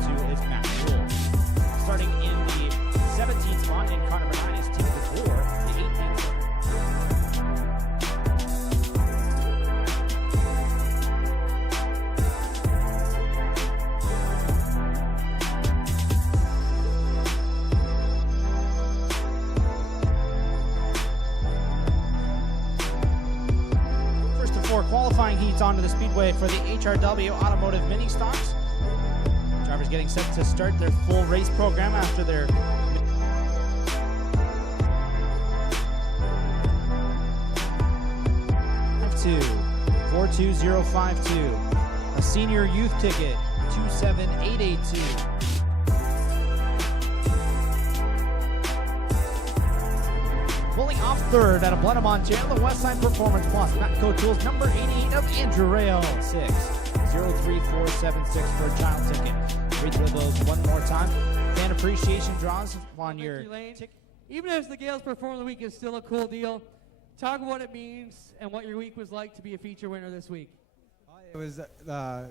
number 2 is Matt Newell. Starting in the 17th spot in car number 9 is Tim DeVore, the 18th spot. Qualifying heats onto the speedway for the HRW Automotive Mini Stocks. Drivers getting set to start their full race program after their 42052. A senior youth ticket 27882. Pulling off third out of Blenheim, Ontario, the Westside Performance Plus, Matco Tools, number 88 of Andrew Rail, 603476 for a child ticket. Read through those one more time. Fan appreciation draws on your ticket. Even if the Gales Performer of the Week is still a cool deal, talk about what it means and what your week was like to be a feature winner this week. It was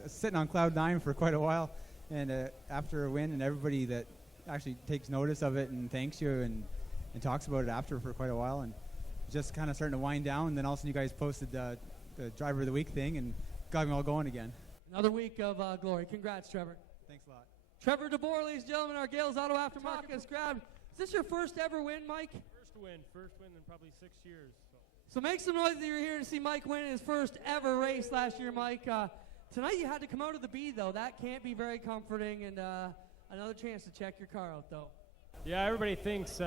sitting on cloud 9 for quite a while, and after a win, and everybody that actually takes notice of it and thanks you and talks about it after for quite a while, and just kind of starting to wind down. And then all of a sudden you guys posted the Driver of the Week thing and got me all going again. Another week of glory. Congrats, Trevor. Thanks a lot. Trevor DeBoer, ladies and gentlemen, our Gales Auto Aftermarket has grabbed. Is this your first ever win, Mike? First win in probably 6 years. So make some noise that you're here to see Mike win his first ever race last year, Mike. Tonight you had to come out of the B, though. That can't be very comforting, and another chance to check your car out, though. Yeah, everybody thinks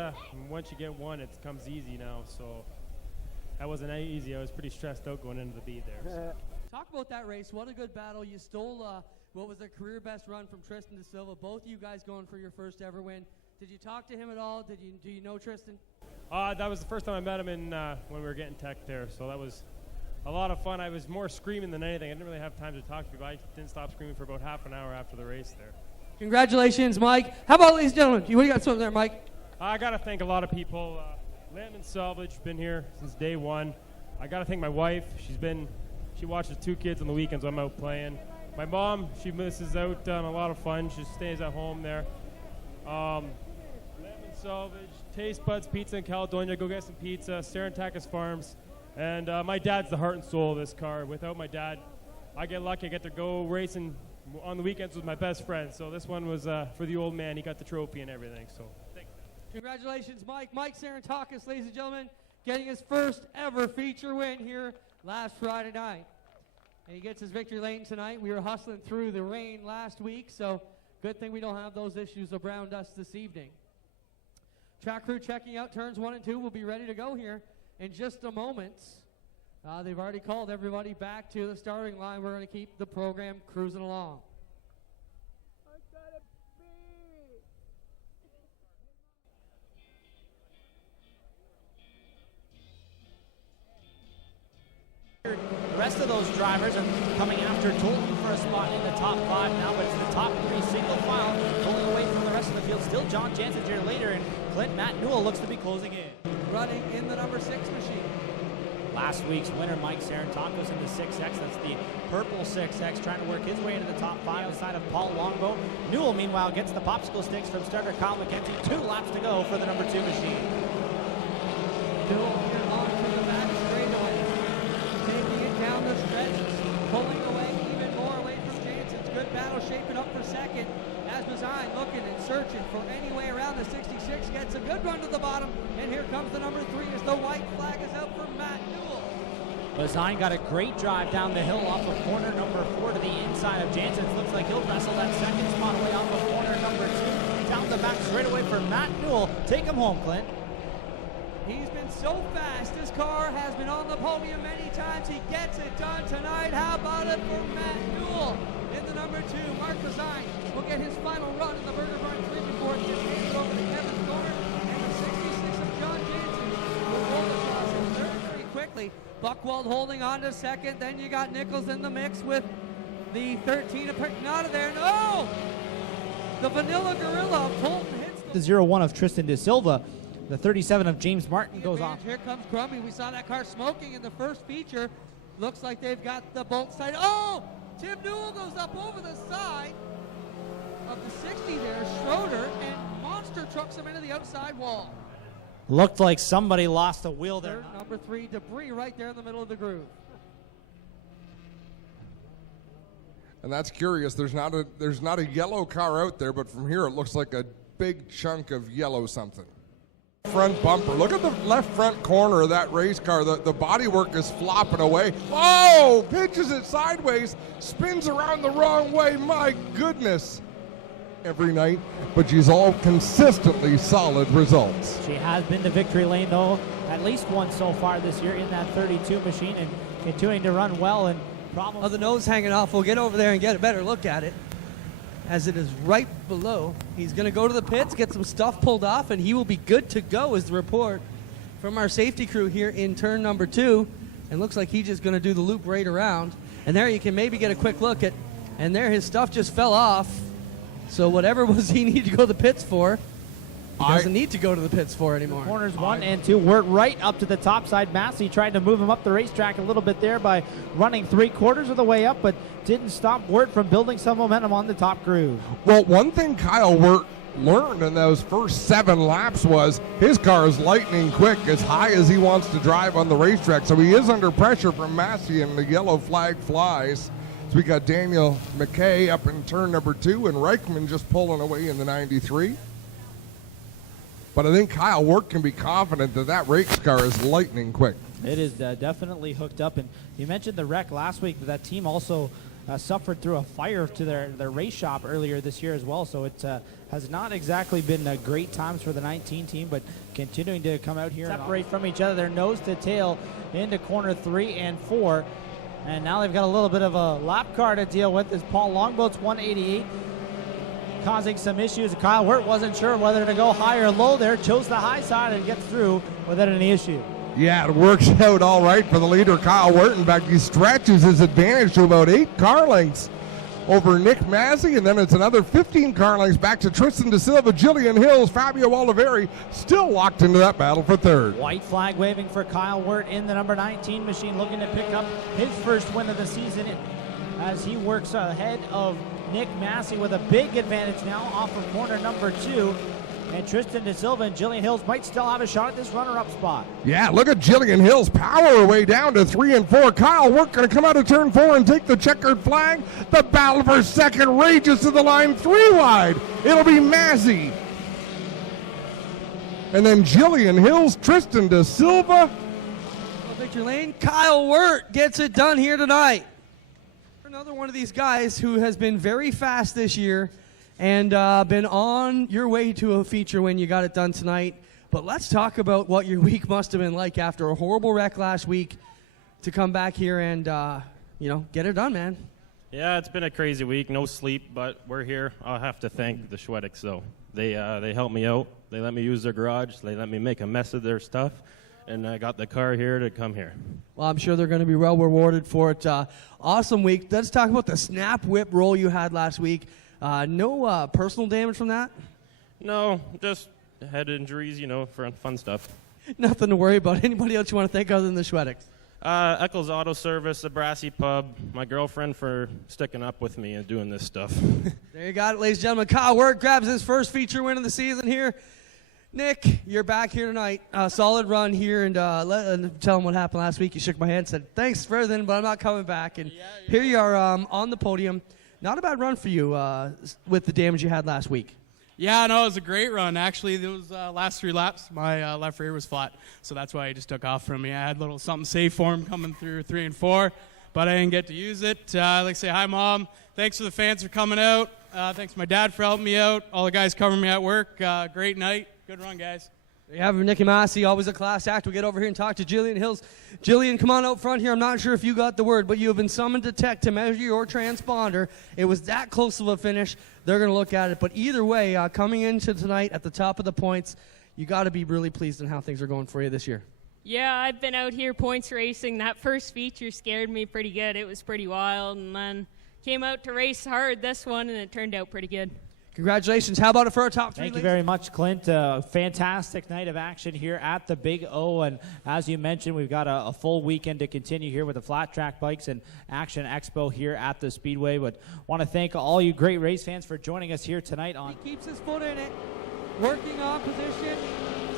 once you get one, it comes easy now. So that wasn't easy. I was pretty stressed out going into the B there. So. Talk about that race. What a good battle. You stole what was a career best run from Tristan De Silva. Both of you guys going for your first ever win. Did you talk to him at all? Do you know Tristan? That was the first time I met him when we were getting tech there. So that was a lot of fun. I was more screaming than anything. I didn't really have time to talk to people. I didn't stop screaming for about half an hour after the race there. Congratulations, Mike. How about, ladies and gentlemen, what do you got something there, Mike? I got to thank a lot of people. Landman Salvage, been here since day one. I got to thank my wife. She watches 2 kids on the weekends when I'm out playing. My mom, she misses out on a lot of fun. She stays at home there. Landman Salvage, Taste Buds Pizza in Caledonia. Go get some pizza. Sarantakis Farms. And my dad's the heart and soul of this car. Without my dad, I get lucky. I get to go racing on the weekends with my best friend. So this one was for the old man. He got the trophy and everything. So thanks. Congratulations, Mike. Mike Sarantakis, ladies and gentlemen, getting his first ever feature win here last Friday night. And he gets his victory lane tonight. We were hustling through the rain last week, so good thing we don't have those issues around us this evening. Track crew checking out turns 1 and 2. We'll be ready to go here in just a moment. They've already called everybody back to the starting line. We're going to keep the program cruising along. The rest of those drivers are coming after Tolton for a spot in the top 5 now, but it's the top 3 single file pulling away from the rest of the field. Still John Jansen here later, and Matt Newell looks to be closing in. Running in the number 6 machine. Last week's winner, Mike Sarantakis, in the 6X. That's the purple 6X, trying to work his way into the top 5 on the side of Paul Longbow. Newell, meanwhile, gets the popsicle sticks from starter Kyle McKenzie. 2 laps to go for the number 2 machine. Newell here on to the back straightaway. Taking it down the stretch, pulling away even more away from Jansen's. Good battle shaping up for second. As Design looking and searching for any way around the 66, gets a good run to the bottom, and here comes the number 3 as the white flag is out for Matt Newell. Design got a great drive down the hill off of corner number 4 to the inside of Jansen. Looks like he'll wrestle that second spot away off of corner number 2. Down the back straightaway for Matt Newell. Take him home, Clint. He's been so fast. His car has been on the podium many times. He gets it done tonight. How about it for Matt Newell? In the number 2, Mark Design will get his final run in the Burger Barn 3 before it gets handed over to Kevin Corner. And the 66 of John Jansen will roll across him very quickly. Buchwald holding on to second. Then you got Nichols in the mix with the 13 of Pignata there. No! The Vanilla Gorilla of Tolton hits The 0-1 of Tristan De Silva. The 37 of James Martin goes off. Here comes Crumby. We saw that car smoking in the first feature. Looks like they've got the bolt side. Oh! Tim Newell goes up over the side of the trucks him into the outside wall. Looked like somebody lost a wheel there. Third, number 3, debris right there in the middle of the groove. And that's curious. There's not a yellow car out there, but from here it looks like a big chunk of yellow something. Front bumper. Look at the left front corner of that race car. The bodywork is flopping away. Oh, pitches it sideways, spins around the wrong way. My goodness. Every night, but she's all consistently solid results. She has been to victory lane, though, at least once so far this year in that 32 machine, and continuing to run well. And Oh, the nose hanging off. We'll get over there and get a better look at it, as it is right below. He's going to go to the pits, get some stuff pulled off, and he will be good to go, is the report from our safety crew here in turn number 2. And looks like he's just going to do the loop right around. And there you can maybe get a quick look at, and there his stuff just fell off. So whatever was he need to go to the pits for, he doesn't need to go to the pits for anymore. Corners 1 and 2 were right up to the top side. Massey tried to move him up the racetrack a little bit there by running 3/4 of the way up, but didn't stop Wirt from building some momentum on the top groove. Well, one thing Kyle Wirt learned in those first 7 laps was his car is lightning quick, as high as he wants to drive on the racetrack. So he is under pressure from Massey, and the yellow flag flies. So we got Daniel McKay up in turn number 2, and Reichman just pulling away in the 93. But I think Kyle Wirt can be confident that that race car is lightning quick. It is definitely hooked up. And you mentioned the wreck last week, but that team also suffered through a fire to their race shop earlier this year as well. So it has not exactly been great times for the 19 team, but continuing to come out here, separate from each other, their nose to tail into corner 3 and 4. And now they've got a little bit of a lap car to deal with as Paul Longboat's 188 causing some issues. Kyle Wirt wasn't sure whether to go high or low there, chose the high side and gets through without any issue. Yeah, it works out all right for the leader, Kyle Wirt. In fact, he stretches his advantage to about 8 car lengths over Nick Massey, and then it's another 15 car lengths back to Tristan De Silva, Jillian Hills, Fabio Oliveri, still locked into that battle for third. White flag waving for Kyle Wirt in the number 19 machine, looking to pick up his first win of the season as he works ahead of Nick Massey with a big advantage now off of corner number 2. And Tristan De Silva and Jillian Hills might still have a shot at this runner-up spot. Yeah, look at Jillian Hills power her way down to 3 and 4. Kyle Wirt going to come out of turn 4 and take the checkered flag. The battle for second rages to the line 3 wide. It'll be Massey. And then Jillian Hills, Tristan De Silva. Victory lane, Kyle Wirt gets it done here tonight. Another one of these guys who has been very fast this year and been on your way to a feature when you got it done tonight. But let's talk about what your week must have been like after a horrible wreck last week to come back here and, get it done, man. Yeah, it's been a crazy week. No sleep, but we're here. I'll have to thank the Schwediks, though. They helped me out. They let me use their garage. They let me make a mess of their stuff. And I got the car here to come here. Well, I'm sure they're going to be well rewarded for it. Awesome week. Let's talk about the snap whip roll you had last week. No personal damage from that? No, just head injuries, for fun stuff. Nothing to worry about. Anybody else you want to thank other than the Schwediks? Eccles Auto Service, the Brassy Pub, my girlfriend for sticking up with me and doing this stuff. There you got it, ladies and gentlemen. Kyle Wirt grabs his first feature win of the season here. Nick, you're back here tonight. Solid run here, and tell him what happened last week. You shook my hand, said, thanks for everything, but I'm not coming back. And here you are on the podium. Not a bad run for you with the damage you had last week. Yeah, no, it was a great run. Actually, those last 3 laps, my left rear was flat, so that's why he just took off from me. I had a little something safe for him coming through 3 and 4, but I didn't get to use it. I'd like to say hi, Mom. Thanks for the fans for coming out. Thanks to my dad for helping me out. All the guys covering me at work. Great night. Good run, guys. There you have Nicky Massey, always a class act. We'll get over here and talk to Jillian Hills. Jillian, come on out front here. I'm not sure if you got the word, but you have been summoned to tech to measure your transponder. It was that close of a finish. They're going to look at it. But either way, coming into tonight at the top of the points, you got to be really pleased in how things are going for you this year. Yeah, I've been out here points racing. That first feature scared me pretty good. It was pretty wild. And then came out to race hard this one, and it turned out pretty good. Congratulations. How about it for our top 3? Thank you very much, Clint. Fantastic night of action here at the Big O. And as you mentioned, we've got a full weekend to continue here with the Flat Track Bikes and Action Expo here at the Speedway. But want to thank all you great race fans for joining us here tonight on. He keeps his foot in it. working on position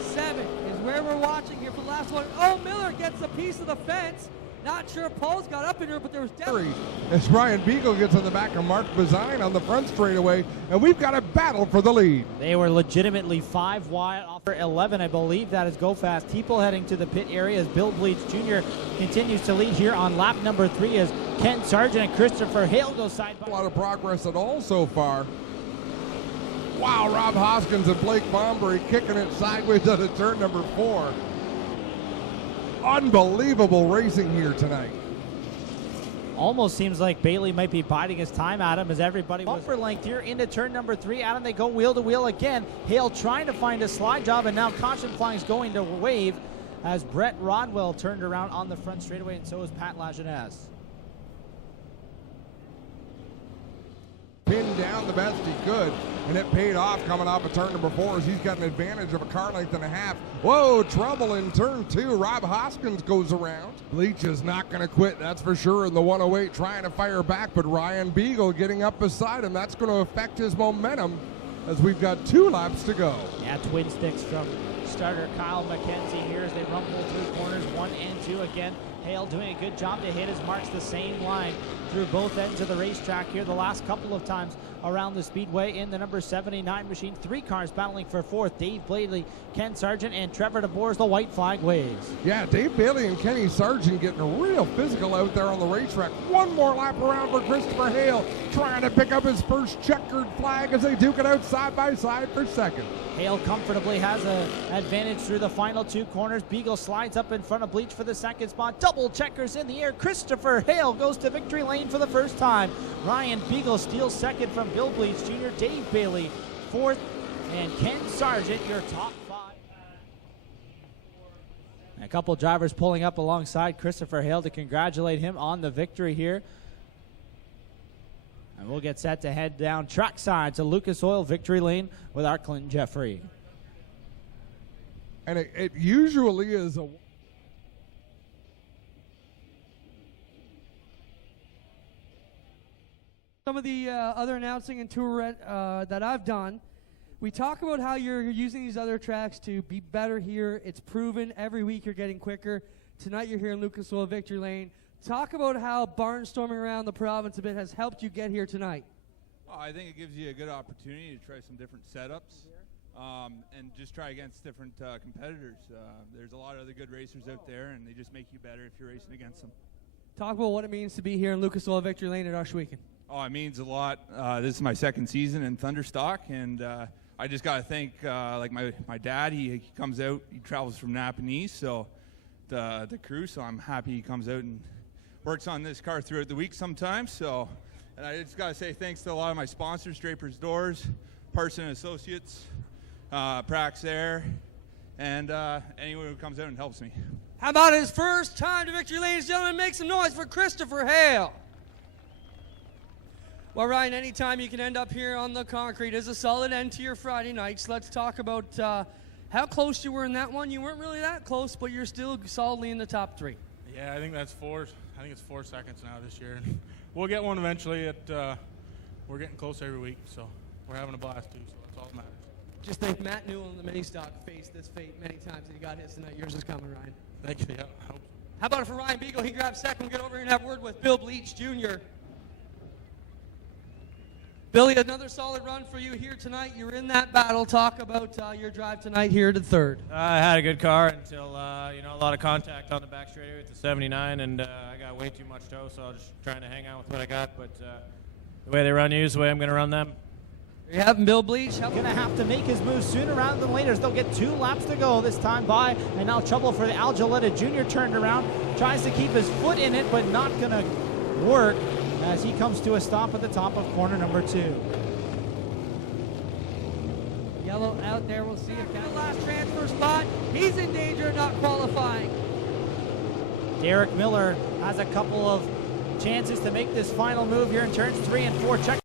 7 is where we're watching here for the last one. Oh, Miller gets a piece of the fence. Not sure Paul's got up in here, but there was definitely... As Ryan Beagle gets on the back of Mark Bazine on the front straightaway, and we've got a battle for the lead. They were legitimately 5 wide off for 11. I believe that is Go Fast. Teeple heading to the pit area as Bill Bleach Jr. continues to lead here on lap number 3 as Ken Sargent and Christopher Hale go side by. A lot of progress at all so far. Wow, Rob Hoskins and Blake Bombury kicking it sideways out of turn number 4. Unbelievable racing here tonight. Almost seems like Bailey might be biding his time, Adam, as everybody bumper length here into turn number 3. Adam, they go wheel to wheel again. Hale trying to find a slide job, and now caution flags going to wave as Brett Rodwell turned around on the front straightaway, and so is Pat Lajeunesse. Pinned down the best he could, and it paid off coming off of turn number 4 as he's got an advantage of a car length and a half. Whoa, trouble in turn 2. Rob Hoskins goes around. Bleach is not going to quit, that's for sure, in the 108, trying to fire back, but Ryan Beagle getting up beside him. That's going to affect his momentum as we've got 2 laps to go. Yeah, twin sticks from starter Kyle McKenzie here as they rumble through corners 1 and 2 again. Hale doing a good job to hit his marks the same line through both ends of the racetrack here the last couple of times around the speedway in the number 79 machine. 3 cars battling for 4th. Dave Bladley, Ken Sargent, and Trevor DeBoer as the white flag waves. Yeah, Dave Bailey and Kenny Sargent getting real physical out there on the racetrack. One more lap around for Christopher Hale, trying to pick up his first checkered flag as they duke it out side by side for 2nd. Hale comfortably has an advantage through the final 2 corners. Beagle slides up in front of Bleach for the 2nd spot. Double checkers in the air. Christopher Hale goes to victory lane for the first time. Ryan Beagle steals 2nd from Bill Bleach Jr. Dave Bailey 4th, and Ken Sargent your top 5. A couple drivers pulling up alongside Christopher Hale to congratulate him on the victory here. And we'll get set to head down trackside to Lucas Oil Victory Lane with our Clinton Jeffrey. And it usually is a... Some of the other announcing and tour that I've done, we talk about how you're using these other tracks to be better here. It's proven every week you're getting quicker. Tonight you're here in Lucas Oil Victory Lane. Talk about how barnstorming around the province a bit has helped you get here tonight. Well, I think it gives you a good opportunity to try some different setups and just try against different competitors. There's a lot of other good racers out there, and they just make you better if you're racing against them. Talk about what it means to be here in Lucas Oil Victory Lane at Rush Weekend. Oh, it means a lot. This is my 2nd season in Thunderstock, and I just got to thank like my dad. He comes out, he travels from Napanee, so the crew, so I'm happy he comes out and works on this car throughout the week sometimes. So, and I just got to say thanks to a lot of my sponsors, Draper's Doors, Parson Associates, Praxair, and anyone who comes out and helps me. How about his first time to victory, ladies and gentlemen? Make some noise for Christopher Hale. Well, Ryan, anytime you can end up here on the concrete is a solid end to your Friday nights. Let's talk about how close you were in that one. You weren't really that close, but you're still solidly in the top 3. Yeah, I think that's 4. I think it's 4 seconds now this year. We'll get one eventually. We're getting close every week, so we're having a blast too. So that's all that matters. Just think Matt Newell in the mini stock faced this fate many times, and he got his tonight. Yours is coming, Ryan. Thank you. Yeah, I hope. How about it for Ryan Beagle? He grabs 2nd. We'll get over here and have a word with Bill Bleach Jr. Billy, another solid run for you here tonight. You're in that battle. Talk about your drive tonight here to 3rd. I had a good car until, a lot of contact on the back straightaway with the 79, and I got way too much tow, so I was just trying to hang out with what I got. But the way they run you is the way I'm going to run them. There you have him, Bill Bleach. Going to have to make his move sooner rather than later as they'll get 2 laps to go this time by. And now trouble for the Al Gilletta Jr. turned around. Tries to keep his foot in it, but not going to work as he comes to a stop at the top of corner number 2. Yellow out there. We'll see if the last transfer spot. He's in danger of not qualifying. Derek Miller has a couple of chances to make this final move here in turns 3 and 4. Check.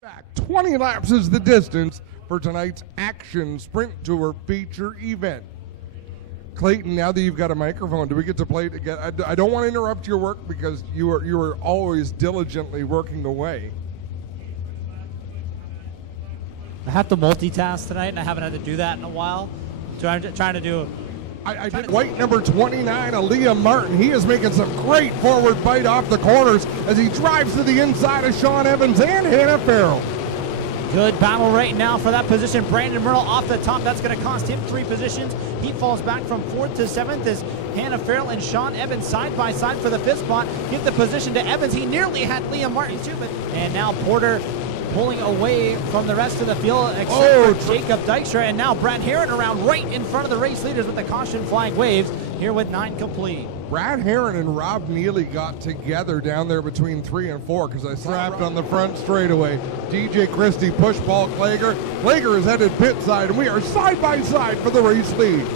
Back 20 laps is the distance for tonight's Action Sprint Tour feature event. Clayton, now that you've got a microphone, do we get to play it again? I don't want to interrupt your work because you are always diligently working away. I have to multitask tonight, and I haven't had to do that in a while. Trying to do. I did white number 29, Liam Martin. He is making some great forward bite off the corners as he drives to the inside of Sean Evans and Hannah Farrell. Good battle right now for that position. Brandon Merle off the top. That's going to cost him 3 positions. He falls back from 4th to 7th as Hannah Farrell and Sean Evans side by side for the 5th spot. Give the position to Evans. He nearly had Liam Martin too, and now Porter pulling away from the rest of the field except for Jacob Dykstra, and now Brad Herron around right in front of the race leaders with the caution flag waves here with 9 complete. Brad Herron and Rob Neely got together down there between 3 and 4 because I strapped on the front straightaway. DJ Christie push ball Klager. Klager is headed pit side, and we are side by side for the race lead.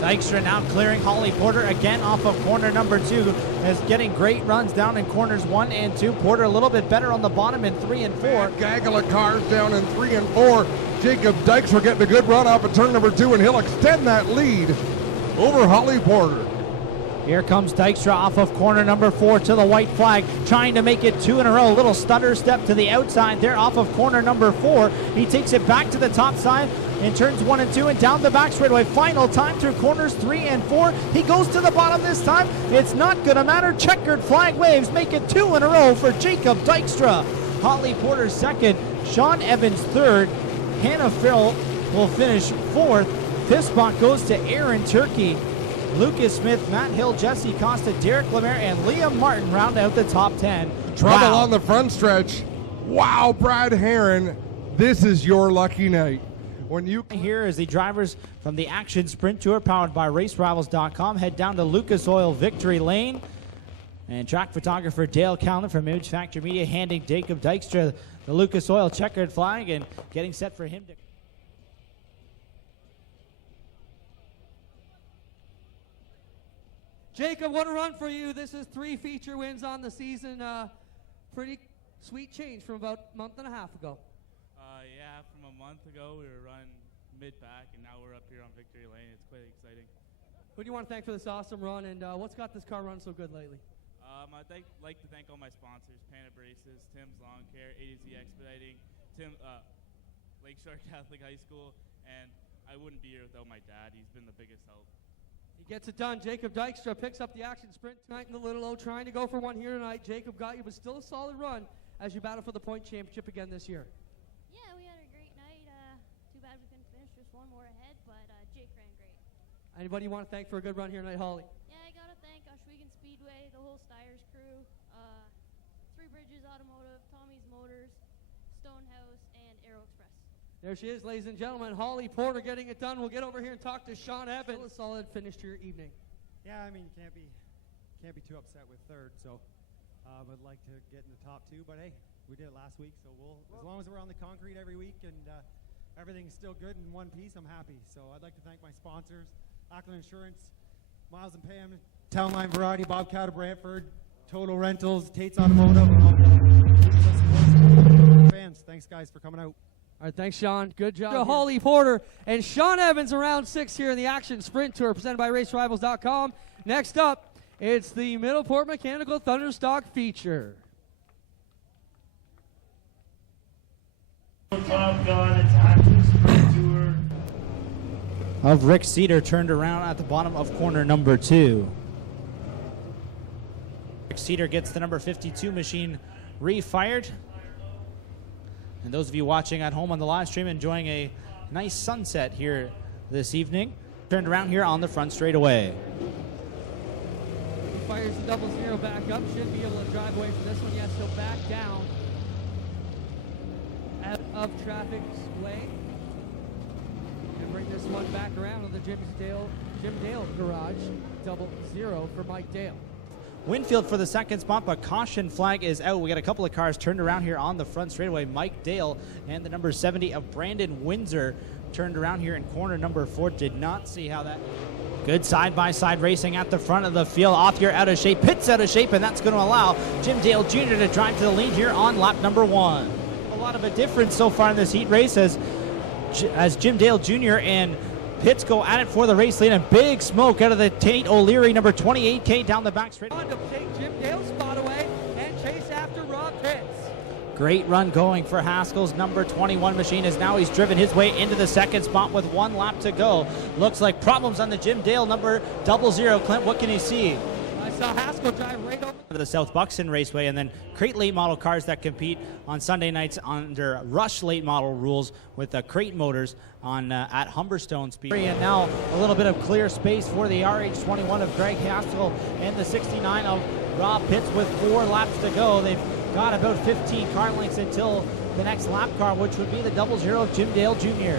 Dykstra now clearing Holly Porter again off of corner number 2, is getting great runs down in corners 1 and 2. Porter a little bit better on the bottom in 3 and 4. Gaggle of cars down in 3 and 4. Jacob Dykstra getting a good run off of turn number 2, and he'll extend that lead over Holly Porter. Here comes Dykstra off of corner number 4 to the white flag, trying to make it 2 in a row. A little stutter step to the outside there off of corner number 4. He takes it back to the top side in turns 1 and 2 and down the back straightaway. Final time through corners 3 and 4. He goes to the bottom this time. It's not going to matter. Checkered flag waves make it 2 in a row for Jacob Dykstra. Holly Porter 2nd, Sean Evans 3rd. Hannah Farrell will finish 4th. This spot goes to Aaron Turkey. Lucas Smith, Matt Hill, Jesse Costa, Derek Lemaire, and Liam Martin round out the top 10. Trouble on the front stretch. Wow, Brad Herron, this is your lucky night. When you here as the drivers from the Action Sprint Tour powered by RaceRivals.com head down to Lucas Oil Victory Lane. And track photographer Dale Callan from Image Factor Media handing Jacob Dykstra the Lucas Oil checkered flag and getting set for him to... Jacob, what a run for you. This is 3 feature wins on the season. Pretty sweet change from about a month and a half ago. Yeah, from a month ago we were running mid-pack, and now we're up here on Victory Lane. It's quite exciting. Who do you want to thank for this awesome run, and what's got this car running so good lately? I'd like to thank all my sponsors, Panda Braces, Tim's Lawn Care, A to Z Expediting, Lakeshore Catholic High School, and I wouldn't be here without my dad. He's been the biggest help. He gets it done. Jacob Dykstra picks up the Action Sprint tonight in the Little O, trying to go for one here tonight. Jacob got you, but still a solid run as you battle for the point championship again this year. Yeah, we had a great night. Too bad we couldn't finish, just one more ahead, but Jake ran great. Anybody you want to thank for a good run here tonight, Holly? Yeah, I got to thank Oshwegan Speedway, the whole Styres crew, Three Bridges Automotive, Tommy's Motors, Stonehouse, and Aero Express. There she is, ladies and gentlemen. Holly Porter getting it done. We'll get over here and talk to Sean Evans. A solid finish to your evening. Yeah, I mean, can't be too upset with 3rd. So, I'd like to get in the top 2. But hey, we did it last week, so as long as we're on the concrete every week and everything's still good in one piece, I'm happy. So I'd like to thank my sponsors: Ackland Insurance, Miles and Pam, Town Line Variety, Bobcat of Brantford, Total Rentals, Tate's Automotive, and all the fans. Thanks, guys, for coming out. All right, thanks, Sean. Good job. To Holly Porter and Sean Evans around 6 here in the Action Sprint Tour presented by RaceRivals.com. Next up, it's the Middleport Mechanical Thunderstock feature. Top Gun, it's Action Sprint Tour. Of Rick Cedar turned around at the bottom of corner number 2. Rick Cedar gets the number 52 machine refired. And those of you watching at home on the live stream enjoying a nice sunset here this evening. Turned around here on the front straightaway. He fires the 0-0 back up. Should be able to drive away from this one. Yes, he'll back down out of traffic's way. And bring this one back around to the Jim Dale garage. 0-0 for Mike Dale. Winfield for the 2nd spot, but caution flag is out. We got a couple of cars turned around here on the front straightaway. Mike Dale and the number 70 of Brandon Windsor turned around here in corner number 4. Did not see how that... Good side-by-side racing at the front of the field. Othniel out of shape, Pitts out of shape, and that's going to allow Jim Dale Jr. to drive to the lead here on lap number 1. A lot of a difference so far in this heat race as Jim Dale Jr. and Pitts go at it for the race lead, and big smoke out of the Tate O'Leary, number 28K down the back straight. On to take Jim Dale's spot away and chase after Rob Pitts. Great run going for Haskell's number 21 machine as now he's driven his way into the second spot with 1 lap to go. Looks like problems on the Jim Dale number 00. Clint, what can you see? I saw Haskell drive right over The South Buxton Raceway, and then crate late model cars that compete on Sunday nights under Rush late model rules with the crate motors on at Humberstone Speed. And now a little bit of clear space for the RH21 of Greg Haskell and the 69 of Rob Pitts with 4 laps to go. They've got about 15 car lengths until the next lap car, which would be the 00 of Jim Dale Jr.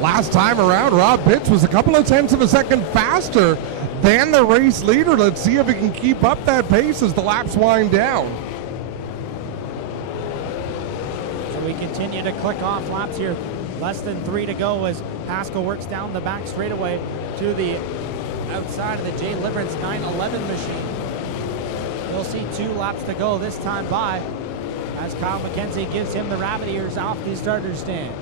Last time around, Rob Pitts was a couple of tenths of a second faster than the race leader. Let's see if he can keep up that pace as the laps wind down. So we continue to click off laps here. Less than 3 to go as Haskell works down the back straightaway to the outside of the Jay Liverance 911 machine. We'll see 2 laps to go this time by as Kyle McKenzie gives him the rabbit ears off the starter stand.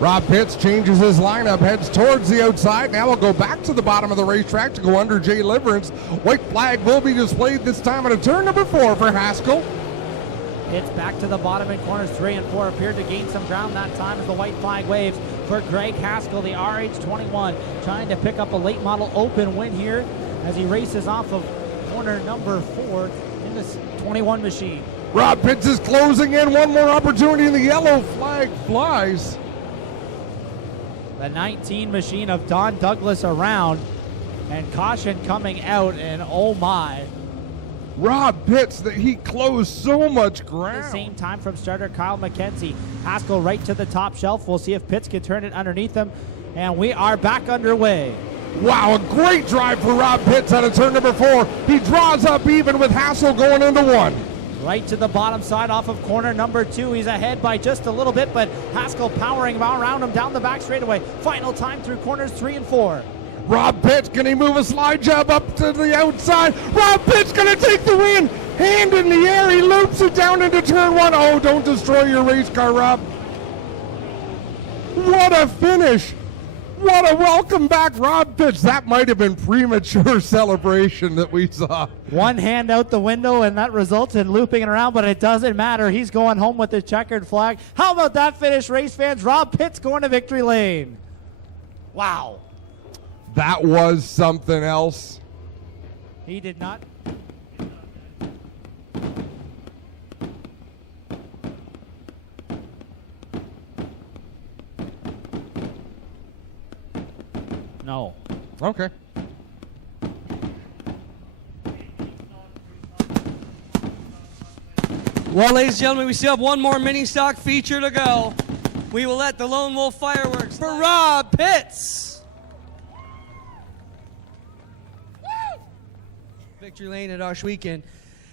Rob Pitts changes his lineup, heads towards the outside. Now we'll go back to the bottom of the racetrack to go under Jay Liverance. White flag will be displayed this time at turn number 4 for Haskell. It's back to the bottom in corners 3 and 4. Appeared to gain some ground that time as the white flag waves for Greg Haskell, the RH21, trying to pick up a late model open win here as he races off of corner number 4 in this 21 machine. Rob Pitts is closing in. One more opportunity and the yellow flag flies. The 19 machine of Don Douglas around and caution coming out, and oh my. Rob Pitts, he closed so much ground. At the same time from starter Kyle McKenzie. Haskell right to the top shelf. We'll see if Pitts can turn it underneath him, and we are back underway. Wow, a great drive for Rob Pitts out of turn number 4. He draws up even with Haskell going into 1. Right to the bottom side off of corner number 2. He's ahead by just a little bit, but Haskell powering around him down the back straightaway. Final time through corners 3 and 4. Rob Pitts, can he move a slide job up to the outside? Rob Pitts going to take the win. Hand in the air, he loops it down into turn 1. Oh, don't destroy your race car, Rob. What a finish. What a welcome back, Rob Pitts. That might have been premature celebration that we saw. One hand out the window, and that results in looping it around, but it doesn't matter. He's going home with the checkered flag. How about that finish, race fans? Rob Pitts going to victory lane. Wow. That was something else. He did not. No. Okay. Well, ladies and gentlemen, we still have one more mini stock feature to go. We will let the Lone Wolf fireworks for Rob Pitts. Victory lane at Osh Weekend.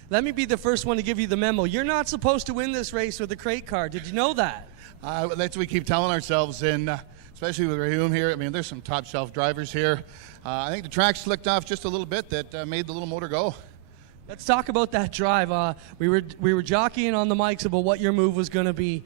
Let me be the first one to give you the memo. You're not supposed to win this race with a crate car. Did you know that? That's what we keep telling ourselves, and especially with Rahum here. I mean, there's some top shelf drivers here. I think the track slicked off just a little bit that made the little motor go. Let's talk about that drive. We were jockeying on the mics about what your move was going to be.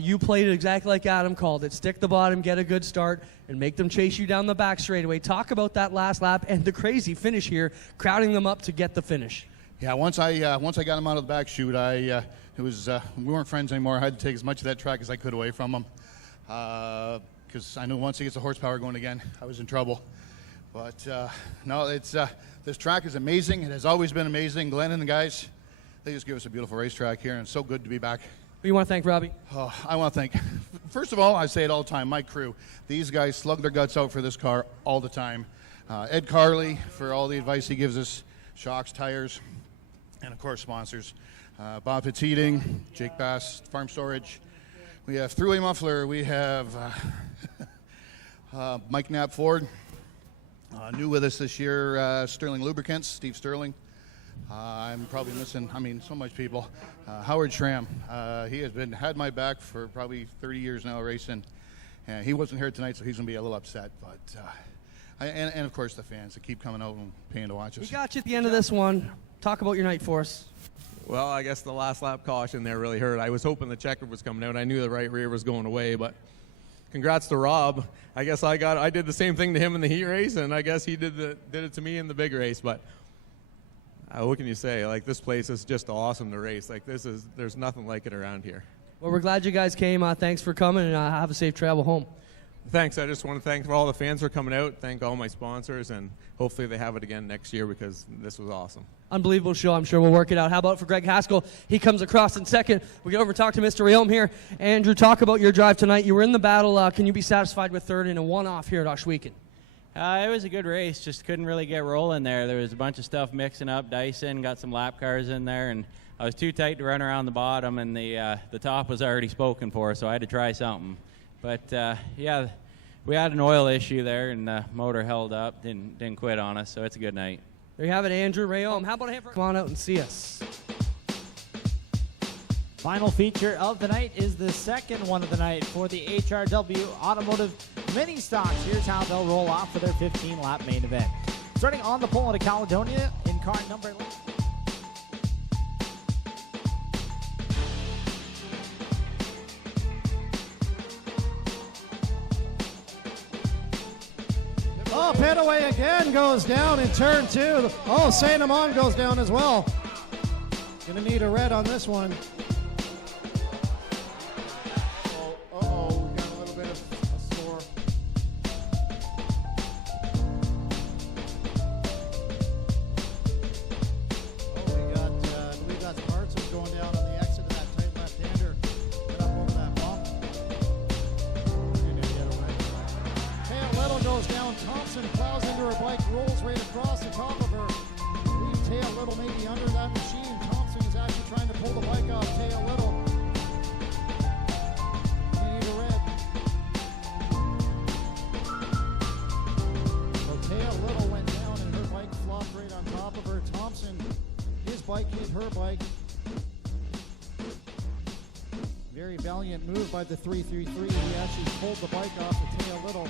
You played it exactly like Adam called it. Stick the bottom, get a good start, and make them chase you down the back straightaway. Talk about that last lap and the crazy finish here, crowding them up to get the finish. Yeah, once I got him out of the back chute, we weren't friends anymore. I had to take as much of that track as I could away from him, because I knew once he gets the horsepower going again, I was in trouble. But no, this track is amazing. It has always been amazing. Glenn and the guys, they just give us a beautiful racetrack here, and it's so good to be back. Who you want to thank, Robbie? Oh, I want to thank, first of all, I say it all the time, my crew. These guys slug their guts out for this car all the time. Ed Carley for all the advice he gives us, shocks, tires, and of course sponsors. Bob Pitts Heating, Jake Bass, Farm Storage. We have Thruway Muffler. We have Mike Knapp Ford. New with us this year, Sterling Lubricants, Steve Sterling. I'm probably missing, so much people. Howard Schramm. He has had my back for probably 30 years now racing. And he wasn't here tonight, so he's going to be a little upset. But and of course the fans that keep coming out and paying to watch us. We got you at the end of this one. Talk about your night for us. Well, I guess the last lap caution there really hurt. I was hoping the checker was coming out. I knew the right rear was going away, but congrats to Rob. I guess I did the same thing to him in the heat race, and I guess he did it to me in the big race. But what can you say? Like, this place is just awesome to race. Like, there's nothing like it around here. Well, we're glad you guys came. Thanks for coming, and have a safe travel home. Thanks. I just want to thank all the fans for coming out. Thank all my sponsors, and hopefully they have it again next year because this was awesome. Unbelievable show. I'm sure we'll work it out. How about for Greg Haskell? He comes across in second. We get over and talk to Mr. Rayom here. Andrew, talk about your drive tonight. You were in the battle. Can you be satisfied with third in a one-off here at Oshweekend? It was a good race. Just couldn't really get rolling there. There was a bunch of stuff mixing up. Dyson got some lap cars in there, and I was too tight to run around the bottom, and the top was already spoken for, so I had to try something. But, yeah, we had an oil issue there, and the motor held up, didn't quit on us, so it's a good night. There you have it, Andrew Rayom. How about a hand for... Come on out and see us. Final feature of the night is the second one of the night for the HRW Automotive Mini Stocks. Here's how they'll roll off for their 15-lap main event. Starting on the pole at Caledonia in car number 11. Oh, Petaway again goes down in turn 2. Oh, Saint Amand goes down as well. Gonna need a red on this one. Uh-oh, we got a little bit of a sore. Oh, we got, I believe that's Martz's going down on the exit of that tight left-hander. Get up over that bump. And then get away. Taya Little goes down. Thompson plows into her bike, rolls right across the top of her. Leave Taya Little maybe under that machine. Thompson is actually trying to pull the bike off Taya Little. We need a red. So Taya Little went down and her bike flopped right on top of her. Thompson, his bike hit her bike. Very valiant move by the 333. He actually pulled the bike off of Taya Little.